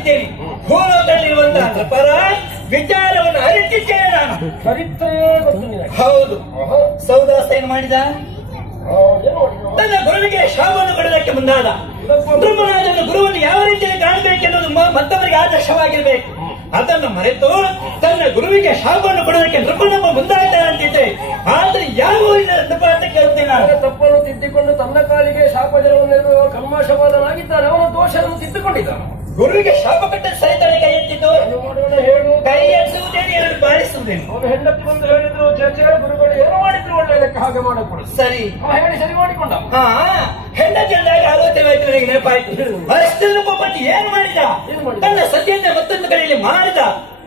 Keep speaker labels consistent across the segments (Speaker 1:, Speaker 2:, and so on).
Speaker 1: ಬಂದಿದ್ದೇನೆ ಭೂಲೋಕದಲ್ಲಿರುವಂತಹ ಪರ ವಿಚಾರವನ್ನು ಅರಿತಿದ್ದೇನೆ ನಾನು. ಹೌದು. ಸೌದಾಸ ಏನು ಮಾಡಿದ? ತನ್ನ ಗುರುವಿಗೆ ಶಾಪವನ್ನು ಕೊಡೋದಕ್ಕೆ ಮುಂದಾದ. ಧರ್ಮರಾಜನ ಗುರುವನ್ನು ಯಾವ ರೀತಿಯಲ್ಲಿ ಕಾಣಬೇಕೆನ್ನುವುದು ಮತ್ತವರಿಗೆ ಆದರ್ಶವಾಗಿರಬೇಕು. ಅದನ್ನು ಮರೆತು ತನ್ನ ಗುರುವಿಗೆ ಶಾಪವನ್ನು ಕೊಡೋದಕ್ಕೆ ನೃಪಣಪ್ಪ ಮುಂದಾಗ್ತಾರೆ ಅಂತಿದ್ದೆ. ಆದ್ರೆ ಯಾವ ನಾನು.
Speaker 2: ತಪ್ಪನ್ನು ತಿದ್ದಿಕೊಂಡು ತನ್ನ ಕಾಲಿಗೆ ಶಾಪ ಜನವನ್ನು ಕಲ್ಮಾಶವಾದನಾಗಿದ್ದಾನೆ ಅವನ ದೋಷವನ್ನು ತಿದ್ದುಕೊಂಡಿದ್ದಾನೆ.
Speaker 1: ಗುರುವಿಗೆ ಶಾಪ ಕಟ್ಟ ಸೈತಾನೆ ಕೈ ಎತ್ತಿದ್ದು?
Speaker 2: ಮಾಡೋಣ ಹೇಳು.
Speaker 1: ಕೈ ಎತ್ತುವುದೇನು ಎಲ್ಲರೂ ಬಾರಿಸುವುದೇನು?
Speaker 2: ಅವನು ಹೆಂಡತಿ ಬಂದು ಹೇಳಿದ್ರು ಚರ್ಚೆ ಗುರುಗಳು ಏನು ಮಾಡಿದ್ರು ಒಳ್ಳೆ ಲೆಕ್ಕ ಹಾಗೆ ಮಾಡக்கூಡದು
Speaker 1: ಸರಿ.
Speaker 2: ಅವ ಹೇಳಿ ಸರಿ ಮಾಡಿಕೊಂಡ.
Speaker 1: ಹಾ ಹೆಂಡತಿ ಅಂದಾಗ ಆಲೋಚನೆ ನನಗೆ ನೆನಪಾಯ್ತು. ಅಷ್ಟನ್ನು ಪಟ್ಟಿ ಏನು ಮಾಡಿದ? ತನ್ನ ಸತ್ಯತೆ ಮತ್ತೊಂದು ಕಡೆಯಲ್ಲಿ ಮಾಡಿದ.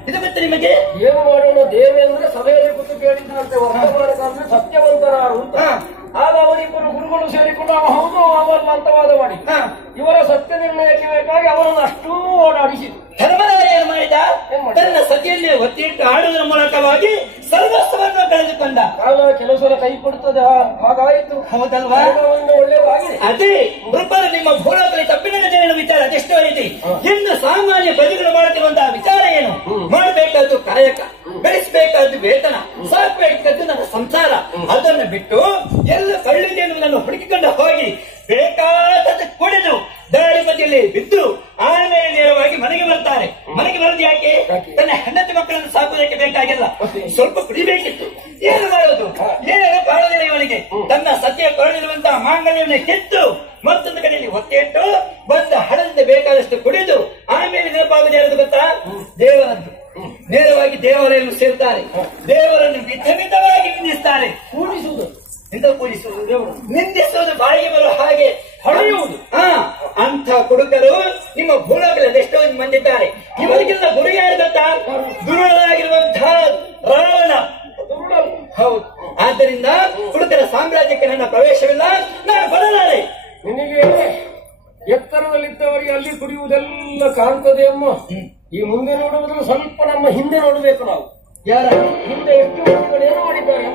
Speaker 1: ಇದು ಮತ್ತೆ ನಿಮಗೆ?
Speaker 2: ಏನು ಮಾಡೋಣ ದೇವೇಂದ್ರ ಸಭೆಯಲ್ಲಿ ಕೂತು ಕೇಳಿದ್ದಂತೆ ಸತ್ಯವಂತರ ಅಂತ. ಆಗ ಅವರಿಬ್ಬರು ಗುರುಗಳು ಸೇರಿಕೊಂಡು ಅವ ಹೌದು ಅವಲ್ಲ ಅಂತ ವಾದ ಮಾಡಿ. ಇವರ ಸತ್ಯ ನಿರ್ಣಯಕ್ಕೆ ಬೇಕಾಗಿ ಅವರನ್ನು ಅಷ್ಟೂ ಓಡಾಡಿಸಿದ್ರು
Speaker 1: ಧರ್ಮರಾಯ ಏನು ಮಾಡಿದ? ತನ್ನ ಸತಿಯಲ್ಲಿ ಒತ್ತಿಟ್ಟು ಆಡುವುದರ ಮೂಲಕವಾಗಿ ಸರ್ವಸ್ವವನ್ನು ಕಳೆದುಕೊಂಡ.
Speaker 2: ಕಾಲ ಕೆಲವು ಸಲ ಕೈ ಕೊಡುತ್ತದೆ ಆಗಾಯಿತು ಹಾಗಾಯಿತು.
Speaker 1: ಹೌದಲ್ವಾ?
Speaker 2: ಒಳ್ಳೆಯದಾಗಿದೆ.
Speaker 1: ಅದೇ ಮೃಪರು ನಿಮ್ಮ ಭೂಲೋಕದಲ್ಲಿ ತಪ್ಪಿನ ಜನರ ವಿಚಾರ ಅದೆಷ್ಟೋ ಐತಿ ಇನ್ನು ಸಾಮಾನ್ಯ ಪ್ರಜೆಗಳು ಮಾಡುತ್ತಿರುವಂತಹ ವಿಚಾರ ಏನು? ಮಾಡಬೇಕಾದ್ದು ಕಾಯಕ ಬೆಳೆಸಬೇಕಾದ್ದು ವೇತನ ಸಾಕಬೇಕಾದ್ದು ನನ್ನ ಸಂಸಾರ ಅದನ್ನು ಬಿಟ್ಟು ಎಲ್ಲ ಕಳ್ಳಿಗೆಯನ್ನು ನಾನು ಹುಡುಕಿಕೊಂಡು ಹೋಗಿ ಬೇಕಾದದ್ದು ಕುಡಿದು ದಾರಿ ಬದಿಯಲ್ಲಿ ಬಿದ್ದು ಆಮೇಲೆ ನೇರವಾಗಿ ಮನೆಗೆ ಬರ್ತಾರೆ ಮನೆಗೆ ಬರದು ಯಾಕೆ? ತನ್ನ ಹೆಂಡತಿ ಮಕ್ಕಳನ್ನು ಸಾಕುವುದಕ್ಕೆ ಬೇಕಾಗಿಲ್ಲ. ಸ್ವಲ್ಪ ಕುಡಿಬೇಕಿತ್ತು. ಏನು ಮಾಡೋದು? ಏನು ಕಾಣೋದಿಲ್ಲ ಇವನಿಗೆ. ತನ್ನ ಸತ್ಯ ಕೊರಳಿರುವಂತಹ ಮಾಂಗಲ್ಯವನ್ನು ಕಿತ್ತು ಮತ್ತೊಂದು ಕಡೆಯಲ್ಲಿ ಒತ್ತಿಟ್ಟು ಬಂದ ಹಣದಿಂದ ಬೇಕಾದಷ್ಟು ಕುಡಿದು ಆಮೇಲೆ ನೆನಪಾಗುವುದು ಯಾವುದು ಗೊತ್ತಾ? ದೇವರದ್ದು ನೇರವಾಗಿ ದೇವರನ್ನು ಸೇರ್ತಾರೆ ದೇವರನ್ನು ವಿಧ ವಿಧವಾಗಿ ನಿಂದಿಸ್ತಾರೆ
Speaker 2: ಪೂಜಿಸುವುದು.
Speaker 1: ಎಂತ ಪೂಜಿಸುವುದು? ನಿಂದಿಸುವುದು ಬಾಯಿಗೆ ಬರುವ ಹಾಗೆ
Speaker 2: ಹೊಳೆಯುವುದು.
Speaker 1: ಹಾ ಅಂತ ಕುಡುಕರು ನಿಮ್ಮ ಭೂಲೋಕದಲ್ಲಿ ಎಷ್ಟೋ ಮಂದಿದ್ದಾರೆ. ಇವರಿಗೆಲ್ಲ ಗುರು ಯಾರು ಗೊತ್ತಾ? ದುರುಳನಾಗಿರುವಂತಹ ರಾವಣ. ಹೌದು. ಆದ್ದರಿಂದ ಕುಡುಕರ ಸಾಮ್ರಾಜ್ಯಕ್ಕೆ ನನ್ನ ಪ್ರವೇಶವಿಲ್ಲ ನಾನು ಬರಲಾರೆ.
Speaker 2: ನಿನಗೆ ಎತ್ತರದಲ್ಲಿದ್ದವರಿಗೆ ಅಲ್ಲಿ ಕುಡಿಯುವುದೆಲ್ಲ ಕಾಣ್ತದೆ ಅಮ್ಮ ಈ ಮುಂದೆ ನೋಡುವುದನ್ನು ಸ್ವಲ್ಪ ನಮ್ಮ ಹಿಂದೆ ನೋಡಬೇಕು ನಾವು.
Speaker 1: ಯಾರ?
Speaker 2: ಹಿಂದೆ ಎಷ್ಟು ಏನು ಮಾಡಿದ್ದಾರೆ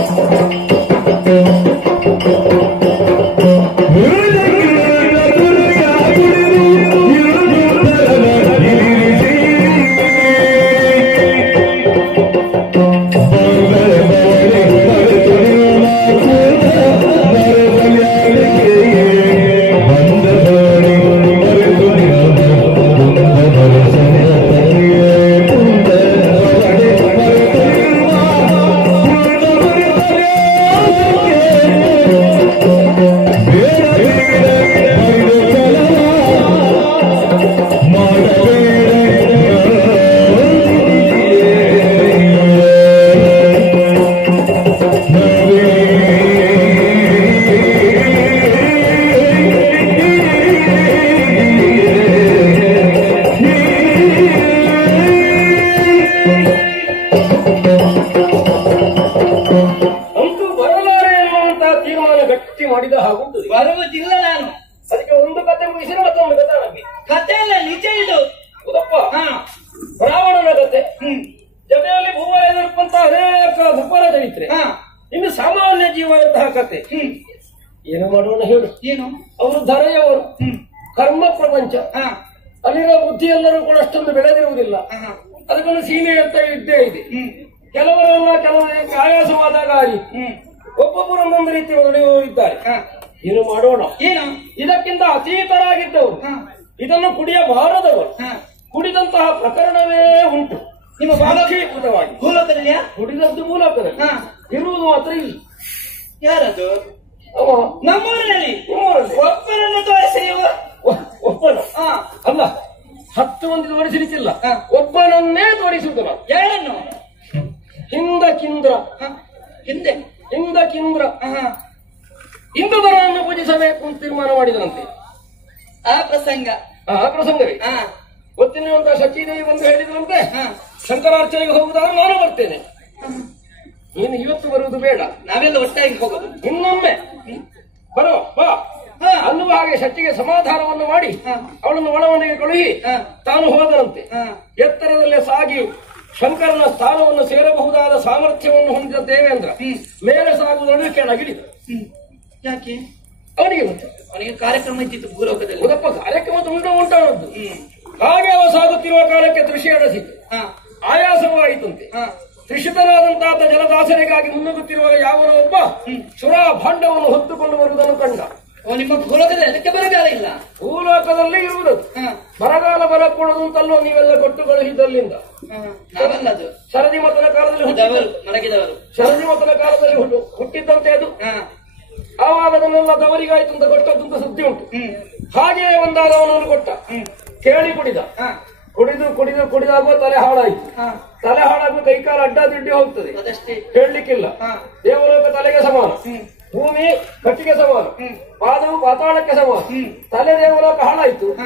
Speaker 2: Thank
Speaker 1: you.
Speaker 2: ಏನು ಮಾಡೋಣ ಹೇಳು.
Speaker 1: ಏನು?
Speaker 2: ಅವರು ಧರೆಯವರು. ಕರ್ಮ ಪ್ರಪಂಚ.
Speaker 1: ಹಾ.
Speaker 2: ಅಲ್ಲಿರೋ ಬುದ್ಧಿ ಎಲ್ಲರೂ ಕೂಡ ಅಷ್ಟೊಂದು ಬೆಳೆದಿರುವುದಿಲ್ಲ. ಅದಕ್ಕೊಂದು ಸೀಮೆ ಅಂತ ಇದ್ದೇ ಇದೆ. ಕೆಲವರೆಲ್ಲ ಕೆಲವರಿಗೆ ಆಯಾಸವಾದಾಗ ಆಗಿ ಒಬ್ಬೊಬ್ಬರು ಒಂದೊಂದು ರೀತಿ ಇದ್ದಾರೆ. ಏನು ಮಾಡೋಣ?
Speaker 1: ಏನು?
Speaker 2: ಇದಕ್ಕಿಂತ ಅತೀತರಾಗಿದ್ದವರು. ಇದನ್ನು ಕುಡಿಯಬಾರದವರು. ಕುಡಿದಂತಹ ಪ್ರಕರಣವೇ ಉಂಟು.
Speaker 1: ನಿಮ್ಮ ಭೂಲೋಕದಲ್ಲಿಯಾ
Speaker 2: ಕುಡಿದದ್ದು ಮೂಲಕದಲ್ಲಿ. ಇರುವುದು ಮಾತ್ರ ಇಲ್ಲ.
Speaker 1: ಯಾರದು? ನಮ್ಮೂರಿನಲ್ಲಿ. ಒಬ್ಬರನ್ನು ತೋರಿಸಿ
Speaker 2: ಒಬ್ಬನು? ಅಲ್ಲ ಹತ್ತು ಮಂದಿ ತೋರಿಸಲಿಕ್ಕಿಲ್ಲ. ಒಬ್ಬನನ್ನೇ ತೋರಿಸುವುದು ನಾವು.
Speaker 1: ಯಾರನ್ನು
Speaker 2: ಹಿಂದ ಕಿಂದ್ರ
Speaker 1: ಹಿಂದೆ.
Speaker 2: ಹಿಂದ ಕಿಂದ್ರ
Speaker 1: ಹಾ.
Speaker 2: ಇಂದ್ರನನ್ನು ಪೂಜಿಸಬೇಕು ಅಂತ ತೀರ್ಮಾನ ಮಾಡಿದರಂತೆ
Speaker 1: ಆ ಪ್ರಸಂಗ.
Speaker 2: ಆ ಪ್ರಸಂಗವೇ?
Speaker 1: ಹಾ.
Speaker 2: ಗೊತ್ತಿರುವಂತಹ ಸಚಿದೇವಿ ಬಂದು ಹೇಳಿದ್ರಂತೆ ಶಂಕರಾರ್ಚನೆಗೆ ಹೋಗುವುದಾದ್ರೆ ನಾನು ಬರ್ತೇನೆ. ನೀನು ಇವತ್ತು ಬರುವುದು ಬೇಡ.
Speaker 1: ನಾವೆಲ್ಲ ಒಟ್ಟಾಗಿ ಹೋಗೋದು.
Speaker 2: ಇನ್ನೊಮ್ಮೆ ಬರೋ ಬಾ.
Speaker 1: ಹಾ.
Speaker 2: ಅನ್ನುವ ಹಾಗೆ ಶಚಿಗೆ ಸಮಾಧಾನವನ್ನು ಮಾಡಿ. ಅವಳನ್ನು ಒಳಮನೆಗೆ ಕಳುಹಿ. ತಾನು ಹೋದರಂತೆ. ಎತ್ತರದಲ್ಲೇ ಸಾಗಿ ಶಂಕರನ ಸ್ಥಾನವನ್ನು ಸೇರಬಹುದಾದ ಸಾಮರ್ಥ್ಯವನ್ನು ಹೊಂದಿದ ದೇವೇಂದ್ರ. ಮೇಲೆ ಸಾಗುವುದನ್ನು ಕೆಳಗಿಳಿದ.
Speaker 1: ಯಾಕೆ?
Speaker 2: ಅವನಿಗೆ
Speaker 1: ಅವನಿಗೆ ಕಾರ್ಯಕ್ರಮ ಇದ್ದಿತ್ತು ಭೂಲೋಕದಲ್ಲಿ.
Speaker 2: ಉದಪ್ಪ ಕಾರ್ಯಕ್ರಮ ತುಂಬ ಉಂಟಾನದ್ದು
Speaker 1: ಹ್ಮ್.
Speaker 2: ಹಾಗೆ ಅವ ಸಾಗುತ್ತಿರುವ ಕಾಲಕ್ಕೆ ದೃಶ್ಯ ಎಡಸಿತು
Speaker 1: ಹಾ.
Speaker 2: ಆಯಾಸವಾಯಿತಂತೆ. ತ್ರಿಷಿತನಾದಂತಹ ಜಲದಾಸನೆಗಾಗಿ ಮುನ್ನುಗ್ಗುತ್ತಿರುವಾಗ ಯಾವನೋ ಒಬ್ಬ ಶುರಾ ಭಾಂಡವನ್ನು ಹೊತ್ತುಕೊಂಡು ಬರುವುದನ್ನು ಕಂಡ
Speaker 1: ನಿಮ್ಮ ಭೂಲೋಕದಲ್ಲಿ ಅದಕ್ಕೆ ಬರಗಾಲ ಇಲ್ಲ?
Speaker 2: ಭೂಲೋಕದಲ್ಲಿ
Speaker 1: ಇರುವುದು.
Speaker 2: ಬರಗಾಲ ಬರಕೊಡದು ಅಂತಲ್ಲೋ ನೀವೆಲ್ಲ ಕೊಟ್ಟು ಕಳುಹಿದ್ದಲ್ಲಿಂದ ಸರದಿ ಮತನ ಕಾಲದಲ್ಲಿ
Speaker 1: ಹುಟ್ಟವರು ಮಲಗಿದವರು
Speaker 2: ಸರದಿ ಮತನ ಕಾಲದಲ್ಲಿ ಹುಟ್ಟು- ಹುಟ್ಟಿದ್ದಂತೆ ಅದು. ಆವಾಗ ಅದನ್ನೆಲ್ಲ ತವರಿಗಾಯ್ತು ಅಂತ ಕೊಟ್ಟದ್ದು ಅಂತ ಸುದ್ದಿ ಉಂಟು. ಹಾಗೆಯೇ ಒಂದಾಗ ಅವನನ್ನು ಕೊಟ್ಟ. ಕೇಳಿ ಕುಡಿದ ಕುಡಿದು ಕುಡಿದು ಕುಡಿದಾಗುವ ತಲೆ ಹಾಳಾಯ್ತು. ತಲೆ ಹಾಳಾಗುವ ಕೈಕಾಲ ಅಡ್ಡ ದಿಡ್ಡಿ ಹೋಗ್ತದೆ.
Speaker 1: ಅದಷ್ಟೇ.
Speaker 2: ಹೇಳಲಿಕ್ಕಿಲ್ಲ. ದೇವಲೋಕ ತಲೆಗೆ ಸಮಾನ. ಭೂಮಿ ಕಟ್ಟಿಗೆ ಸಮಾನ. ಪಾದವು ಪಾತಾಳಕ್ಕೆ ಸಮಾನ. ತಲೆ ದೇವಲೋಕ ಹಾಳಾಯ್ತು.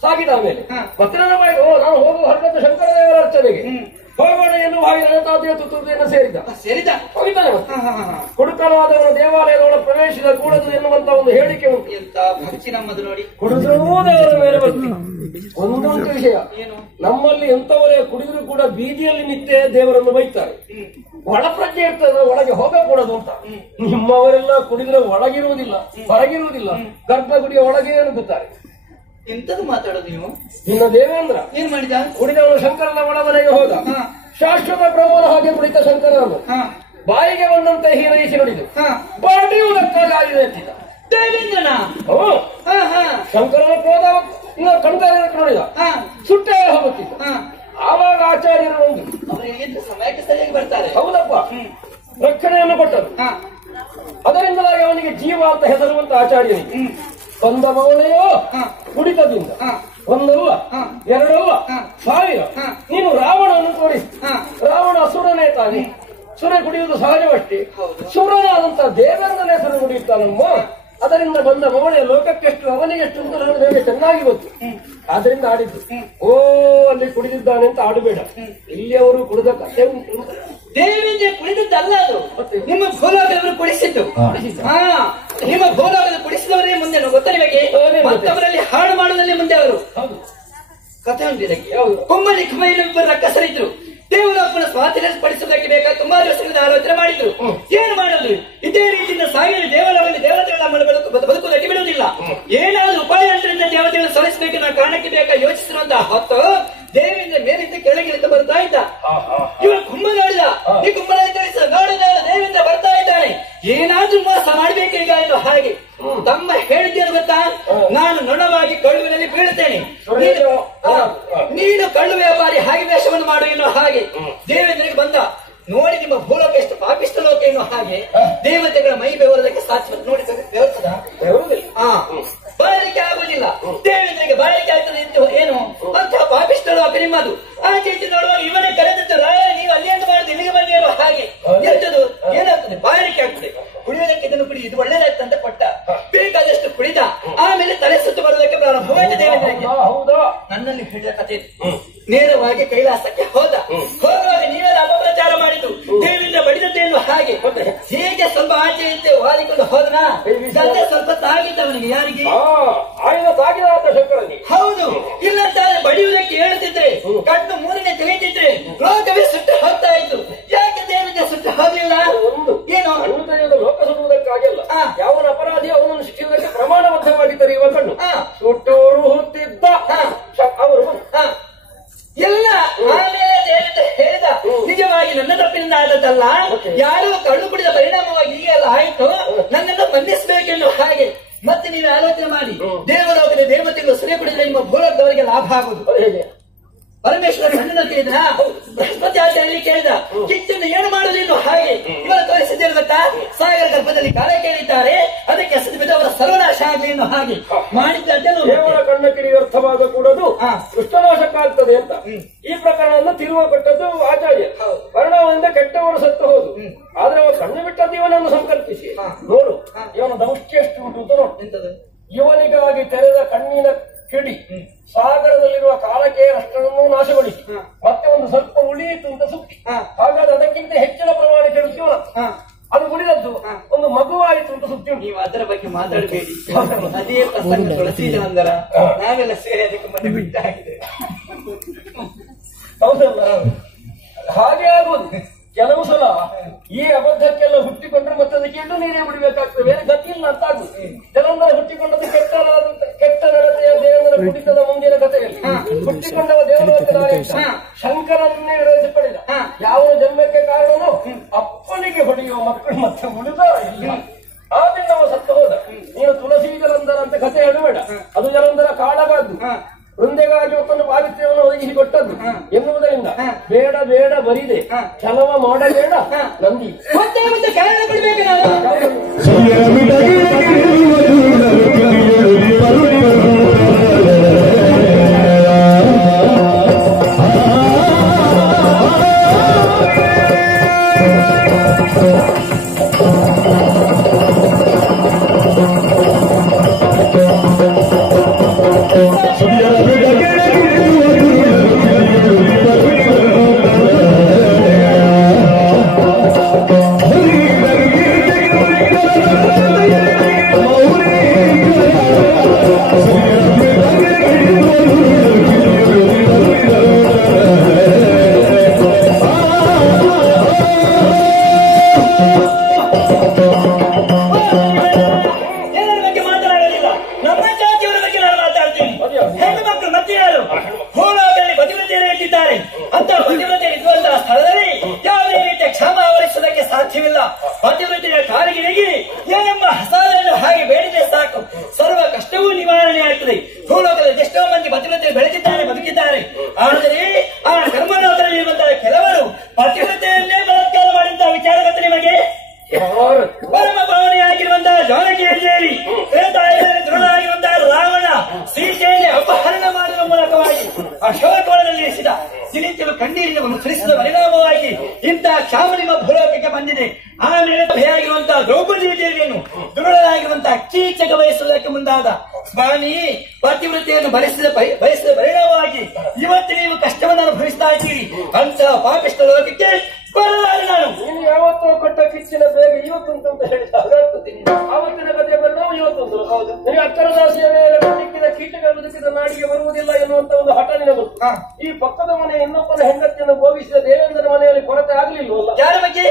Speaker 2: ಸಾಗಿದ ಆಮೇಲೆ
Speaker 1: ಹಾ.
Speaker 2: ಮಾಡಿ ಓ ನಾನು ಹೋಗುವ ಹೊರಟದ್ದು ಶಂಕರ ದೇವರ ಅರ್ಚನೆಗೆ.
Speaker 1: ಹ್ಮ್.
Speaker 2: ಹೋಗೋಣ ಎನ್ನುವ ಹಾಗೆ ನನ್ನ ತಾತೆಯ ಸೇರಿದ.
Speaker 1: ಸೇರಿದ.
Speaker 2: ಕುಡುಕನಾದವನ ದೇವಾಲಯದೊಳ ಪ್ರವೇಶಿಸಿದ ಕೂಡದು ಎನ್ನುವಂತ ಒಂದು ಹೇಳಿಕೆ ಉಂಟು.
Speaker 1: ಎಂತ ಭಕ್ತಿ ನಮ್ಮದು ನೋಡಿ.
Speaker 2: ಕುಡಿದ್ರೂ ದೇವರ ಮೇಲೆ ಭಕ್ತಿ. ಒಂದೊಂದು ವಿಷಯ.
Speaker 1: ಏನು?
Speaker 2: ನಮ್ಮಲ್ಲಿ ಎಂತವರೇ ಕುಡಿದ್ರು ಕೂಡ ಬೀದಿಯಲ್ಲಿ ನಿತ್ಯ ದೇವರನ್ನು ಬೈತಾರೆ.
Speaker 1: ಒಳಪ್ರಜ್ಞೆ
Speaker 2: ಒಳ ಪ್ರಜ್ಞೆ ಇರ್ತದೆ ಒಳಗೆ ಹೋಗಕೂಡದು ಅಂತ. ನಿಮ್ಮವರೆಲ್ಲ ಕುಡಿದ್ರೆ ಒಳಗಿರುವುದಿಲ್ಲ ಹೊರಗಿರುವುದಿಲ್ಲ. ಗರ್ಭಗುಡಿಯ ಒಳಗೆ ಅನ್ನುತ್ತಾರೆ
Speaker 1: ಎಂತದ್ದು ಮಾತಾಡೋದು ನೀವು?
Speaker 2: ನಿನ್ನ ದೇವೇಂದ್ರ
Speaker 1: ಏನ್ ಮಾಡಿದ?
Speaker 2: ಕುಡಿದವನು ಶಂಕರನ ಒಳಮನೆಗೆ ಹೋದ. ಶಾಶ್ವತ ಪ್ರಮೋದ ಹಾಗೆ ಕುಡಿತ ಶಂಕರನನ್ನು.
Speaker 1: ಹಾ.
Speaker 2: ಬಾಯಿಗೆ ಬಂದಂತೆ ಹೀರೈಸಿ ನುಡಿದು.
Speaker 1: ಹಾ.
Speaker 2: ಬಾಡಿಯುವುದಕ್ಕಾಗಿ ಆಯುಧ ಎತ್ತಿದ
Speaker 1: ದೇವೇಂದ್ರನ?
Speaker 2: ಓ
Speaker 1: ಹಾ ಹಾ.
Speaker 2: ಶಂಕರನ ಕ್ರೋಧ ಇನ್ನು ಕಣ್ತಾ ನೋಡಿದ. ಸುಟ್ಟೇ ಹೋಗುತ್ತಿದ್ದ.
Speaker 1: ಹಾ.
Speaker 2: ಆವಾಗ ಆಚಾರ್ಯರು ಒಂದು
Speaker 1: ಸಮಯಕ್ಕೆ ಸರಿಯಾಗಿ ಬರ್ತಾರೆ?
Speaker 2: ಹೌದಪ್ಪ. ರಕ್ಷಣೆಯನ್ನು ಕೊಟ್ಟರು.
Speaker 1: ಹಾ.
Speaker 2: ಅದರಿಂದಲಾಗಿ ಅವನಿಗೆ ಜೀವ ಅಂತ ಹೆಸರುವಂತ ಆಚಾರ್ಯನಿಗೆ. ಬಂದ ಮೌನೆಯೋ
Speaker 1: ಹಾ.
Speaker 2: ಕುಡಿತದಿಂದ. ಒಂದಲ್ಲ. ಎರಡಲ್ಲ. ಸಾವಿರ. ನೀನು ರಾವಣವನ್ನು ತೋರಿಸಿ.
Speaker 1: ಹಾ.
Speaker 2: ರಾವಣ ಅಸುರನೇ ತಾನೆ. ಸುರ ಕುಡಿಯುವುದು ಸಹಜವಷ್ಟೇ.
Speaker 1: ಸುರನಾದಂತಹ
Speaker 2: ಸುರನಾದಂತ ದೇವೇಂದ್ರನ ಹೆಸರು ಕುಡಿಯುತ್ತಾನಮ್ಮ ಅದರಿಂದ ಬಂದ ಮೌಳೆಯ ಲೋಕಕ್ಕೆಷ್ಟು ಅವನಿಗೆಷ್ಟು ಅಂತ ನನಗೆ ಚೆನ್ನಾಗಿ ಗೊತ್ತು. ಆದ್ರಿಂದ ಆಡಿದ್ದು. ಓ ಅಲ್ಲಿ ಕುಡಿದಿದ್ದಾನೆ ಅಂತ ಆಡಬೇಡ. ಇಲ್ಲಿ ಅವರು ಕುಡಿದ ಕಥೆ ಉಂಟು.
Speaker 1: ದೇವಿಗೆ ಕುಡಿದದ್ದಲ್ಲ ಅದು? ನಿಮ್ಮ ಭೂಲೋಕದವರು ಕುಡಿಸಿದ್ದು. ಹಾ ನಿಮ್ಮ ಭೂಲೋಕದ ಕುಡಿಸಿದವರೇ ಮುಂದೆ ಗೊತ್ತ ನಿಮಗೆ. ಮತ್ತವರಲ್ಲಿ ಹಾಳು ಮಾಡುವುದಲ್ಲೇ ಮುಂದೆ ಅವರು.
Speaker 2: ಹೌದು.
Speaker 1: ಕಥೆ ಉಂಟು ಇದಕ್ಕೆ. ಕುಮ್ಮಲಿ ಕುಮೈನ ಕಸರಿದ್ರು. ರಕ್ಕಸರಿದ್ರು ದೇವರಪ್ಪನ ಸ್ವಾತಂತ್ರ್ಯ ಪಡಿಸುವುದಕ್ಕೆ ಬೇಕಾದ ತುಂಬಾ ದಿವಸಗಳಿಂದ ಆಲೋಚನೆ ಮಾಡಿದ್ರು. ಏನ್ ಮಾಡೋದು ಇದೇ ರೀತಿಯಿಂದ ಸಾವಿರ ದೇವರಲ್ಲಿ ದೇವತೆಗಳ ಬದುಕು ಬದುಕುವುದಕ್ಕೆ ಬಿಡುವುದಿಲ್ಲ. ಏನಾದ್ರೂ ಉಪಾಯ ಅಂತರಿಂದ ದೇವತೆಗಳನ್ನು ಸಲ್ಲಿಸಬೇಕು ಕಾರಣಕ್ಕೆ ಬೇಕಾ ಯೋಚಿಸಿರುವಂತಹ ಹೊತ್ತು ದೇವಿಯಿಂದ ಮೇಲಿಂದ ಕೆಳಗಿಳಿತ ಬರ್ತಾ ಇದ್ದ. ಬಾಯಲಿಕ್ಕೆ ಆಗ್ತದೆ ಅಂತ ಏನು? ಅಂತ ಲೋಕ ನಿಮ್ಮದು. ಆಚೆ ಈಚೆ ನೋಡುವಾಗ ಇವನೇ ಕರೆದಿತ್ತು ರಾಯ ನೀವು ಅಲ್ಲಿ ಅಂತ ಮಾಡುದು ಇಲ್ಲಿಗೆ ಬನ್ನಿ ಅನ್ನೋ ಹಾಗೆ. ಎಂತದು ಏನಾಗ್ತದೆ? ಬಾಯಲಿಕ್ಕೆ ಆಗ್ತದೆ. ಕುಡಿಯೋದಕ್ಕೆ ಇದನ್ನು ಕುಡಿ ಇದು ಒಳ್ಳೇದಾಗ್ತಂತ ಕೊಟ್ಟ ಬೇಕಾದಷ್ಟು ಕುಡಿದ. ಆಮೇಲೆ ತಲೆ ಸುತ್ತು ಬರೋದಕ್ಕೆ
Speaker 2: ಪ್ರಾರಂಭ.
Speaker 1: ನನ್ನಲ್ಲಿ ಹೇಳಿದ ಕಥೆ ನೇರವಾಗಿ ಕೈಲಾಸಕ್ಕೆ ಹೋದ. ಹೋಗುವಾಗ ನೀವೆಲ್ಲ ಅಪಪ್ರಚಾರ ಮಾಡಿದ್ದು. ದೇವಿಂದ ಬಡಿದದ್ದೇನು ಹಾಗೆ? ಹೇಗೆ ಸ್ವಲ್ಪ ಆಚೆ ಇದ್ದೆ ವಾದಿಕೊಂಡು ಹೋದನಾ? ಸ್ವಲ್ಪ ತಾಗಿದ್ದ ಅವನಿಗೆ ಯಾರಿಗೆ
Speaker 2: ಆಯ್ತು ತಾಗಿದ
Speaker 1: ತಾಗಿದ ಕಣ್ಣು ಮೂರನೇ ತೆಗೆದಿದ್ರೆ ಲೋಕವೇ ಸುಟ್ಟು ಹೋಗ್ತಾ ಇತ್ತು. ಯಾಕೆ ದೇವರಿಂದ ಸುಟ್ಟು ಹೋಗ್ಲಿಲ್ಲ?
Speaker 2: ಒಂದು
Speaker 1: ಏನು?
Speaker 2: ಕಣ್ಣು ತೆರೆಯದ ಲೋಕ ಸುಡುವುದಕ್ಕಾಗಿಲ್ಲ
Speaker 1: ಆ.
Speaker 2: ಯಾವನ ಅಪರಾಧಿ ಅವನನ್ನು ಶಿಕ್ಷಣಕ್ಕೆ ಪ್ರಮಾಣಬದ್ಧವಾಗಿ ತೆರೆಯುವ ಕಣ್ಣು. ಸುಟ್ಟವರು. ಶ- ಅವರು.
Speaker 1: ಎಲ್ಲ ಆಮೇಲೆ ದೇವತೆ ಹೇಳಿದ ನಿಜವಾಗಿ ನನ್ನ ತಪ್ಪಿನಿಂದ ಆದದ್ದಲ್ಲ ಯಾರೋ ಕಣ್ಣು ಕುಡಿದ ಪರಿಣಾಮವಾಗಿ ಹೀಗೆಲ್ಲ ಆಯ್ತು. ನನ್ನನ್ನು ಮನ್ನಿಸ್ಬೇಕೆಂದು ಹಾಗೆ. ಮತ್ತೆ ನೀವು ಆಲೋಚನೆ ಮಾಡಿ. ದೇವಲೋಕದ ದೇವತೆಗಳು ಸರಿ ಕುಡಿದ್ರೆ ನಿಮ್ಮ ಭೂಲೋಕದವರಿಗೆ ಲಾಭ ಆಗುದು ಪರಮೇಶ್ವರ ಕಣ್ಣನ ಕೇಳಿದ ಬೃಹಸ್ಪತಿ ಆಚಾರ್ಯ ಕೇಳಿದ ಕಿಚ್ಚನ್ನು ಏನು ಮಾಡುದಿಲ್ಲ ಹಾಗೆ ಇವರು ತೋರಿಸಿದ್ದೇನು ಗೊತ್ತಾ? ಸಾಗರ ಗರ್ಭದಲ್ಲಿ ಕಾಲ ಕೇಳಿದ್ದಾರೆ. ಅದಕ್ಕೆ ಬಿಟ್ಟು ಅವರ ಸರ್ವನಾಶ ಆಗಲಿ ಎನ್ನು ಹಾಗೆ ಮಾಡಿದ್ದನ್ನು
Speaker 2: ದೇವರ ಕಣ್ಣ ಕಿಡಿ ವ್ಯರ್ಥವಾದ ಕೂಡದು
Speaker 1: ಕೃಷ್ಣನಾಶ
Speaker 2: ಕಾಲ್ತದೆ ಅಂತ. ಈ ಪ್ರಕರಣವನ್ನು ತಿರುವ ಕೊಟ್ಟದ್ದು ಆಚಾರ್ಯ.
Speaker 1: ವರ್ಣವಿಂದ
Speaker 2: ಪರಿಣಾಮದಿಂದ ಕೆಟ್ಟವರು ಸತ್ತು ಹೋದು ಆದ್ರೆ ಅವರು ಕಣ್ಣು ಬಿಟ್ಟದ್ದು ಇವನನ್ನು ಸಂಕಲ್ಪಿಸಿ. ನೋಡು ಇವನು ದೌಷ್ಟ್ಯ ಎಷ್ಟು ಉಂಟು ಅಂತ ನೋಡು. ಇವನಿಗಾಗಿ ತೆರೆದ ಕಣ್ಣಿನ ಕೆಡಿ ಸಾಗರದಲ್ಲಿರುವ ಕಾಲಕ್ಕೆ ಅಷ್ಟನ್ನು ನಾಶಗೊಳಿಸಿ. ಮತ್ತೆ ಒಂದು ಸ್ವಲ್ಪ ಉಳಿಯಿತು ಅಂತ ಸುಖಿ
Speaker 1: ಹ.
Speaker 2: ಹಾಗಾದ್ರೆ ಅದಕ್ಕಿಂತ ಹೆಚ್ಚಿನ ಪ್ರಮಾಣ
Speaker 1: ಹ.
Speaker 2: ಅದು ಉಳಿದದ್ದು. ಒಂದು ಮಗುವಾಯಿತು ಅಂತ ಸುದ್ದಿ ಉಂಟು
Speaker 1: ನೀವು ಅದರ ಬಗ್ಗೆ ಮಾತಾಡಬೇಡಿ. ಅದೇ ಪ್ರಸಂಗ ತುಳಸಿದಂದರ ನಾವೆಲ್ಲ ಸೇರಿ ಅದಕ್ಕೆ ಮನೆ ಬಿಟ್ಟಾಗಿದೆ.
Speaker 2: ಹೌದಲ್ಲ ಹಾಗೆ ಆಗುವುದು. ಕೆಲವು ಸಲ ಈ ಅಬದ್ಧಕ್ಕೆಲ್ಲ ಹುಟ್ಟಿಕೊಂಡ್ರೆ ಮತ್ತೆ ಅದಕ್ಕೆ ಎಲ್ಲೂ ನೀರೇ ಬಿಡಬೇಕಾಗ್ತದೆ. ಬೇರೆ ಗತಿ ಇಲ್ಲ ಅಂತ ಆಗುತ್ತೆ ಕೆಲವೊಂದರ ಹುಟ್ಟಿಕೊಂಡದ್ದು ಕೆಟ್ಟ ಕೆಟ್ಟ ನಡತೆಯ ದೇವರ ಕುಡಿತದ ಮುಂದಿನ ಕಥೆಯಲ್ಲಿ. ಹುಟ್ಟಿಕೊಂಡವ ದೇವರ ಶಂಕರನ್ನೇ ವಿರೋಧ ಪಡೆದ ಯಾವ ಜನ್ಮಕ್ಕೆ ಕಾರಣನು ಅಪ್ಪನಿಗೆ ಹೊಡೆಯುವ ಮಕ್ಕಳು ಮತ್ತೆ ಉಳಿದ ಇಲ್ಲ ಆದ್ರಿಂದ ಅವ ಸತ್ತು ಹೋದ ನೀನು ತುಳಸಿ ಜಲಂಧರ ಅಂತ ಕಥೆ ಹೇಳಬೇಡ ಅದು ಜಲಂಧರ ಕಾಳಗಾದ್ದು ವೃಂದೆಗಾಗಿ ಒತ್ತೊಂದು ಪಾವಿತ್ರ್ಯವನ್ನು ಒದಗಿಸಿ ಕೊಟ್ಟದ್ದು ಎನ್ನುವುದರಿಂದ ಬೇಡ ಬೇಡ ಬರಿದೆ ಕೆಲವ ಮಾಡಬೇಡ ನಂದಿ.
Speaker 1: ಮತ್ತೆ ಮತ್ತೆ ಕಾರಣ ಕೊಡ್ಬೇಕು ನಾನು ದ್ರೌಪದಿ ದೇವಿಯನ್ನು ದೃಢನಾಗಿರುವಂತಹ ಕೀಚಕ ಬಯಸುವುದಕ್ಕೆ ಮುಂದಾದ ಸ್ವಾಮಿ ಪತಿವ್ರತೆಯನ್ನು ಬಯಸಿದ ಬಯಸಿದ ಪರಿಣಾಮವಾಗಿ ಇವತ್ತು ನೀವು ಕಷ್ಟವನ್ನು ಅನುಭವಿಸ್ತಾ ಇದ್ದೀರಿ. ಅಂತ ಪಾಪಿಷ್ಟ ಲೋಕಕ್ಕೆ ಬರಲಾರೆ ನಾನು
Speaker 2: ನೀನು ಯಾವತ್ತೋ ಕೊಟ್ಟ ಕಿಚ್ಚಿನ ಬೇಗ ಇವತ್ತುಂಟು ಅಂತ ಹೇಳಿ ಆವತ್ತಿನ ಕಥೆ ಪರಿಣಾಮ ಇವತ್ತುಂಟು. ಹೌದು. ನೀವು ಅಕ್ಕರದಾಸಿಯ ಮೇಲೆ ಬದುಕಿದ ಕೀಟಗಳು ಬದುಕಿದ ನಾಡಿಗೆ ಬರುವುದಿಲ್ಲ ಎನ್ನುವಂತ ಒಂದು ಹಠ
Speaker 1: ನಿನಗು
Speaker 2: ಈ ಪಕ್ಕದ ಮನೆ ಇನ್ನೊಬ್ಬನ ಹೆಂಡತಿಯನ್ನು ಭೋಗಿಸಿದ ದೇವೇಂದ್ರನ ಮನೆಯಲ್ಲಿ ಕೊರತೆ ಆಗ್ಲಿಲ್ವಲ್ಲ?
Speaker 1: ಯಾರ ಬಗ್ಗೆ?